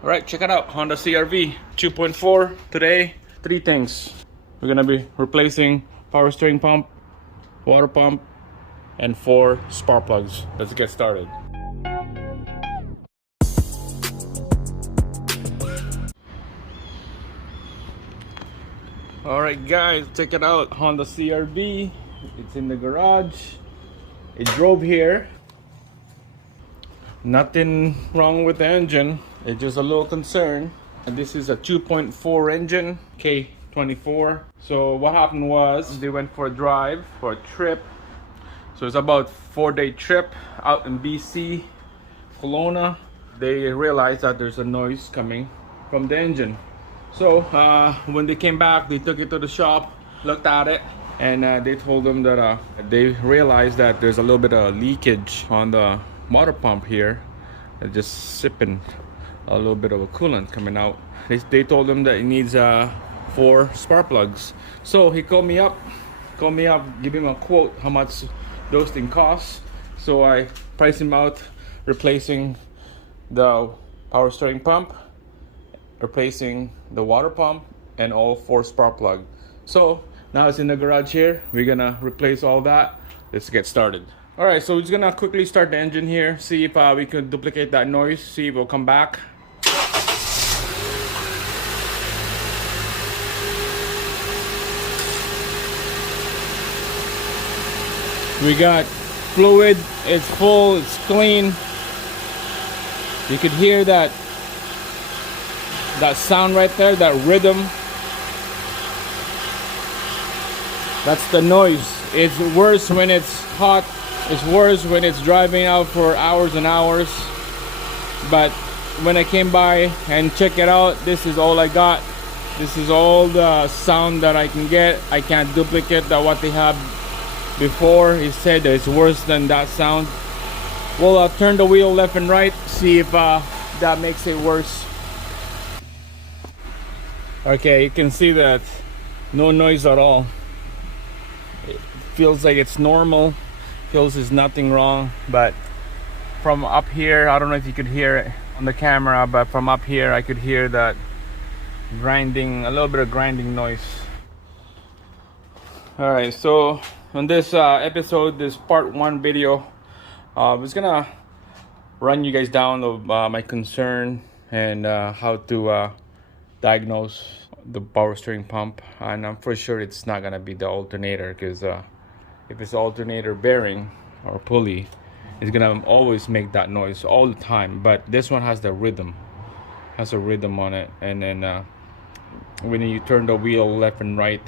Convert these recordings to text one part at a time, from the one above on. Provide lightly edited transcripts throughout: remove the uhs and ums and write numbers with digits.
All right, check it out. Honda CRV 2.4. Today, three things. We're gonna be replacing power steering pump, water pump, and 4 spark plugs. Let's get started. All right, guys, check it out. Honda CRV. It's in the garage. It drove here. Nothing wrong with the engine. It's just a little concern. And this is a 2.4 engine, K24. So what happened was they went for a drive, for a trip. So it's about 4-day trip out in BC, Kelowna. They realized that there's a noise coming from the engine. So when they came back, they took it to the shop, looked at it, and they told them that they realized that there's a little bit of leakage on the water pump here. It's just sipping a little bit of a coolant coming out. They told him that it needs 4 spark plugs. So he called me up, give him a quote how much those things cost. So I priced him out, replacing the power steering pump, replacing the water pump, and all 4 spark plug. So now it's in the garage here. We're gonna replace all that. Let's get started. All right, so we're just gonna quickly start the engine here, see if we can duplicate that noise, see if it'll come back. We got fluid, it's full, it's clean. You could hear that sound right there, that rhythm. That's the noise. It's worse when it's hot. It's worse when it's driving out for hours and hours. But when I came by and check it out, this is all I got. This is all the sound that I can get. I can't duplicate what they had before. He said that it's worse than that sound. Well, I'll turn the wheel left and right, see if that makes it worse. Okay, you can see that no noise at all. It feels like it's normal. Feels there's nothing wrong, but from up here, I don't know if you could hear it on the camera, but from up here I could hear that grinding, a little bit of grinding noise. All right, so on this episode, this part 1 video, I was gonna run you guys down my concern and how to diagnose the power steering pump. And I'm for sure it's not gonna be the alternator, because if it's alternator bearing or pulley, it's gonna always make that noise all the time. But this one has the rhythm, has a rhythm on it, and then when you turn the wheel left and right,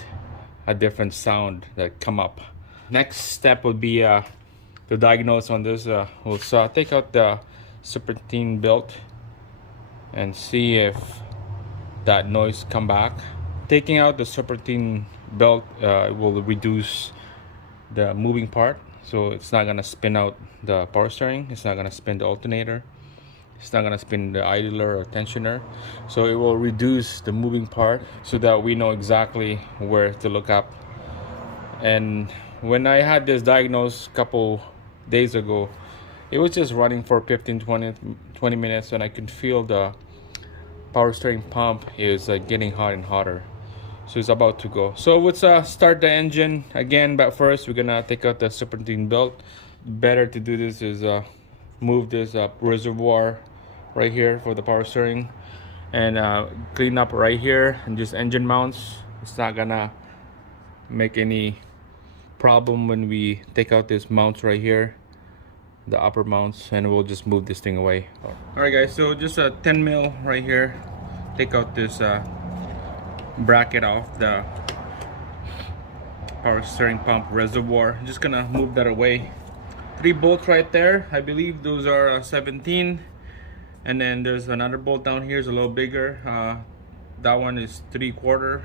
a different sound that come up. Next step would be to diagnose on this. We'll take out the serpentine belt and see if that noise come back. Taking out the serpentine belt will reduce the moving part, so it's not gonna spin out the power steering, it's not gonna spin the alternator, it's not gonna spin the idler or tensioner. So it will reduce the moving part so that we know exactly where to look up. And when I had this diagnosed a couple days ago, it was just running for 15-20 minutes, and I could feel the power steering pump is getting hot and hotter. So it's about to go. So let's start the engine again, but first we're gonna take out the serpentine belt. Better to do this is move this reservoir right here for the power steering, and clean up right here, and just engine mounts. It's not gonna make any problem when we take out this mounts right here, the upper mounts, and we'll just move this thing away. All right, guys, so just a 10 mil right here. Take out this bracket off the power steering pump reservoir. I'm just gonna move that away. 3 bolts right there. I believe those are 17, and then there's another bolt down here, is a little bigger. That one is 3/4,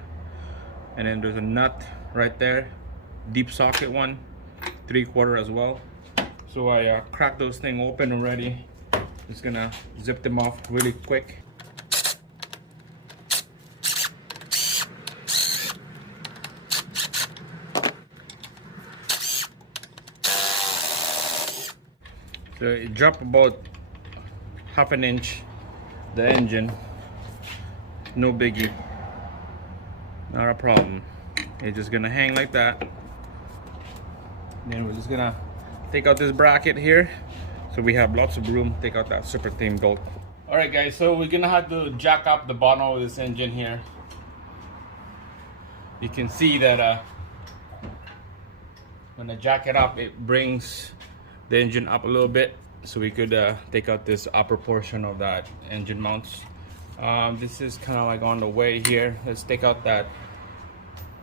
and then there's a nut right there, deep socket one, 3/4 as well. So I cracked those things open already. Just gonna zip them off really quick. So it dropped about half an inch the engine. No biggie, not a problem. It's just gonna hang like that. Then we're just gonna take out this bracket here, so we have lots of room. Take out that serpentine bolt. All right, guys. So we're gonna have to jack up the bottom of this engine here. You can see that when I jack it up, it brings the engine up a little bit, so we could take out this upper portion of that engine mounts. This is kind of like on the way here. Let's take out that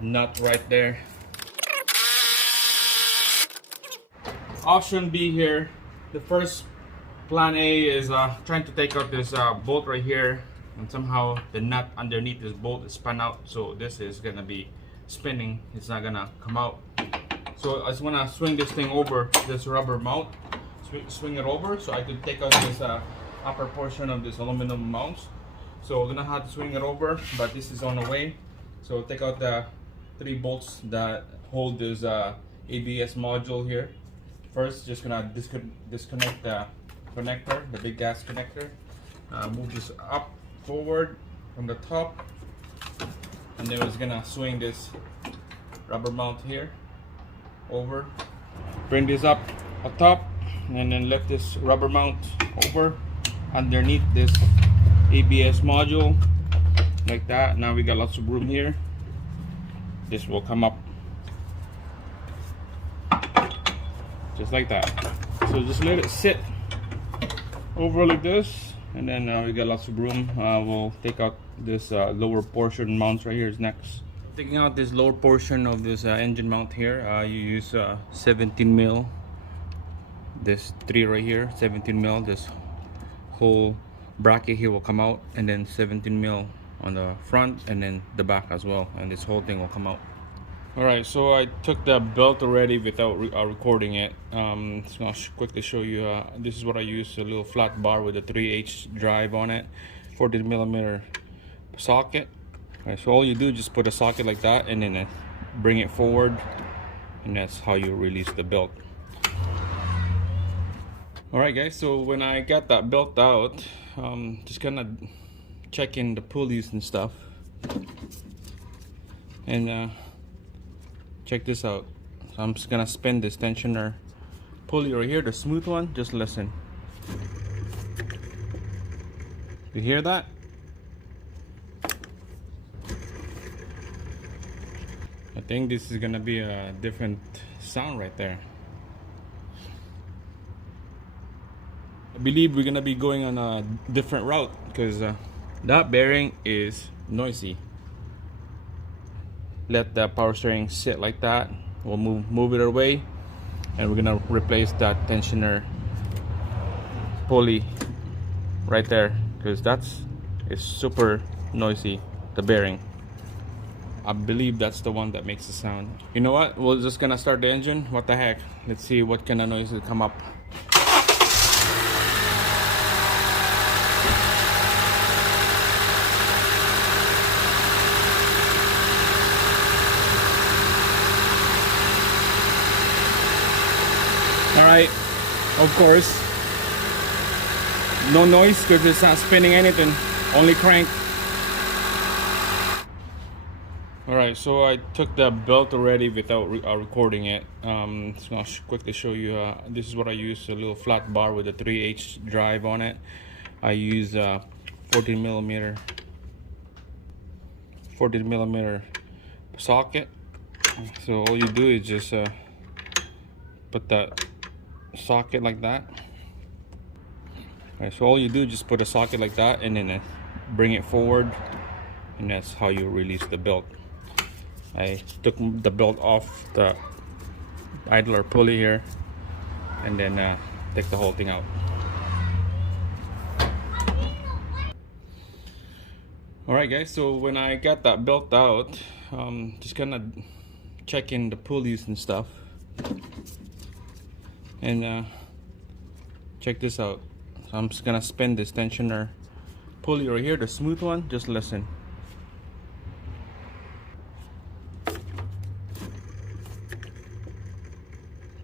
nut right there. Option B here. The first plan A is trying to take out this bolt right here, and somehow the nut underneath this bolt is spun out, so this is gonna be spinning. It's not gonna come out. So I just wanna swing this thing over, this rubber mount, swing it over so I could take out this upper portion of this aluminum mounts. So we're gonna have to swing it over, but this is on the way. So take out the 3 bolts that hold this ABS module here. First, just gonna disconnect the connector, the big gas connector. Move this up, forward from the top, and then we're just gonna swing this rubber mount here over. Bring this up top, and then lift this rubber mount over underneath this ABS module like that. Now we got lots of room here. This will come up just like that. So just let it sit over like this, and then we got lots of room. We'll take out this lower portion mounts right here is next. Taking out this lower portion of this engine mount here, you use 17 mil. This 3 right here, 17 mil. This whole bracket here will come out, and then 17 mil on the front and then the back as well, and this whole thing will come out. All right, so I took the belt already without recording it. Just gonna quickly show you. This is what I use: a little flat bar with a 3/8 drive on it, 14mm socket. All right, so all you do is just put a socket like that, and then bring it forward, and that's how you release the belt. All right, guys. So when I got that belt out, just kind of checking the pulleys and stuff, and check this out. So I'm just gonna spin this tensioner pulley right here, the smooth one. Just listen. You hear that? I think this is gonna be a different sound right there. I believe we're gonna be going on a different route because that bearing is noisy. Let the power steering sit like that. We'll move it away, and we're gonna replace that tensioner pulley right there because it's super noisy, the bearing. I believe that's the one that makes the sound. You know what? We're just gonna start the engine. What the heck? Let's see what kind of noise will come up. Alright, of course, no noise because it's not spinning anything, only crank. Alright, so I took the belt already without recording it. Just gonna quickly show you. This is what I use: a little flat bar with a 3/8 drive on it. I use 14mm socket. So all you do is just put that socket like that. Alright, so all you do is just put a socket like that, and then bring it forward, and that's how you release the belt. I took the belt off the idler pulley here, and then take the whole thing out. Alright guys, so when I got that belt out, just kind of checking the pulleys and stuff, and check this out. So I'm just gonna spin this tensioner pulley right here, the smooth one. Just listen.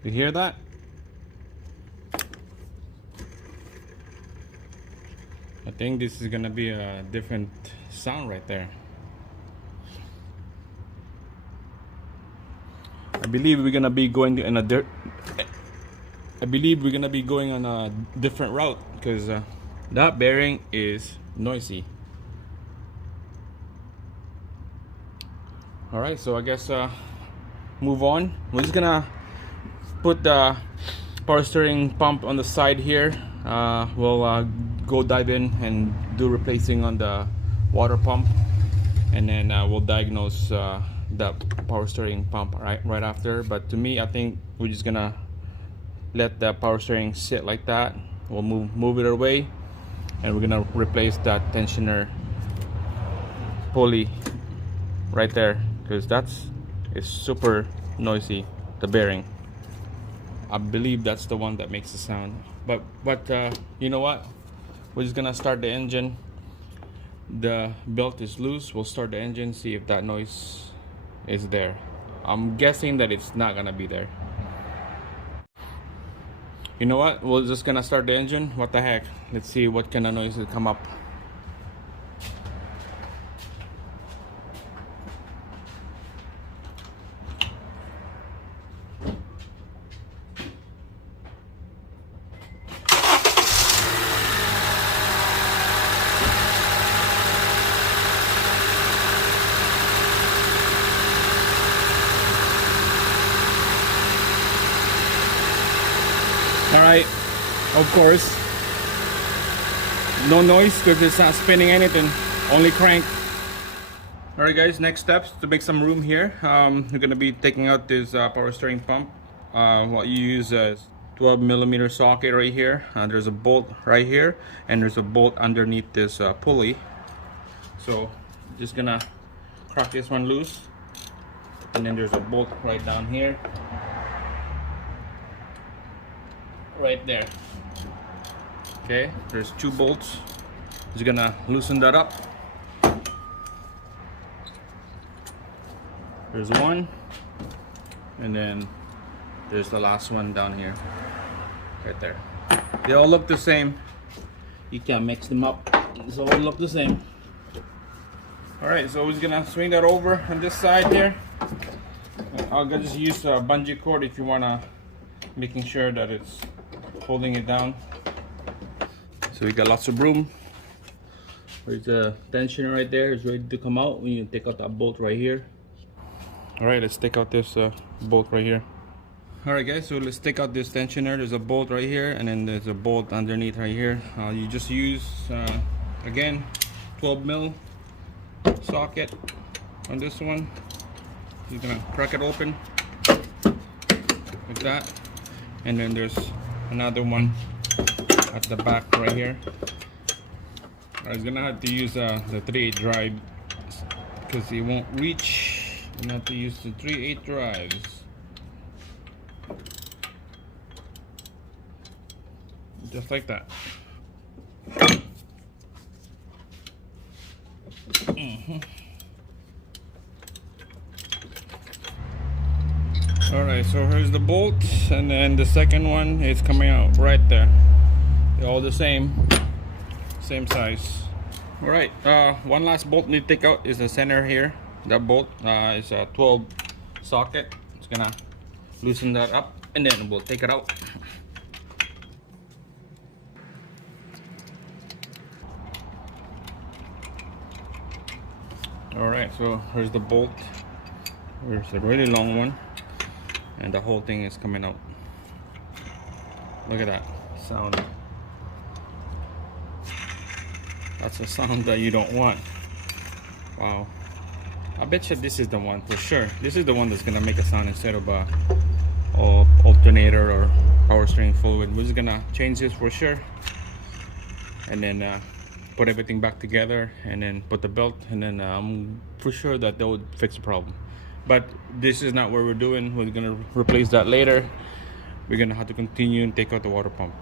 You hear that? I think this is gonna be a different sound right there. I believe we're gonna be going on a different route, because that bearing is noisy. All right, so I guess move on. We're just gonna put the power steering pump on the side here. We'll go dive in and do replacing on the water pump, and then we'll diagnose the power steering pump right after. But to me, I think we're just gonna let the power steering sit like that. We'll move it away, and we're gonna replace that tensioner pulley right there, because it's super noisy, the bearing. I believe that's the one that makes the sound. But you know what, we're just gonna start the engine. The belt is loose. We'll start the engine, see if that noise is there. I'm guessing that it's not gonna be there. You know what, we're just gonna start the engine. What the heck, let's see what kind of noise will come up. Alright, of course, no noise because it's not spinning anything, only crank. Alright guys, next steps to make some room here. You're going to be taking out this power steering pump. What you use is 12mm socket right here. There's a bolt right here, and there's a bolt underneath this pulley. So just gonna crack this one loose, and then there's a bolt right down here. Right there. Okay, there's 2 bolts. Just gonna loosen that up. There's one, and then there's the last one down here, right there. They all look the same. You can't mix them up. They all look the same. All right, so we're just gonna swing that over on this side here. I'll just use a bungee cord if you wanna, making sure that it's holding it down. So we got lots of room. There's the tensioner right there. It's ready to come out. We need to take out that bolt right here. All right, let's take out this bolt right here. All right guys, so let's take out this tensioner. There's a bolt right here, and then there's a bolt underneath right here. You just use again 12mm socket on this one. You're gonna crack it open like that, and then there's another one at the back right here. I was gonna have to use the 3/8 drive because it won't reach. I'm gonna have to use the 3/8 drives, just like that. All right, so here's the bolt, and then the second one is coming out right there. They're all the same size. All right, one last bolt need to take out is the center here. That bolt is a 12 socket. Just gonna loosen that up, and then we'll take it out. All right, so here's the bolt. There's a really long one, and the whole thing is coming out. Look at that sound. That's a sound that you don't want. Wow. I bet you this is the one for sure. This is the one that's gonna make a sound instead of a alternator or power steering fluid. We're just gonna change this for sure, and then put everything back together, and then put the belt, and then I'm for sure that would fix the problem. But this is not what we're doing. We're gonna replace that later. We're gonna have to continue and take out the water pump.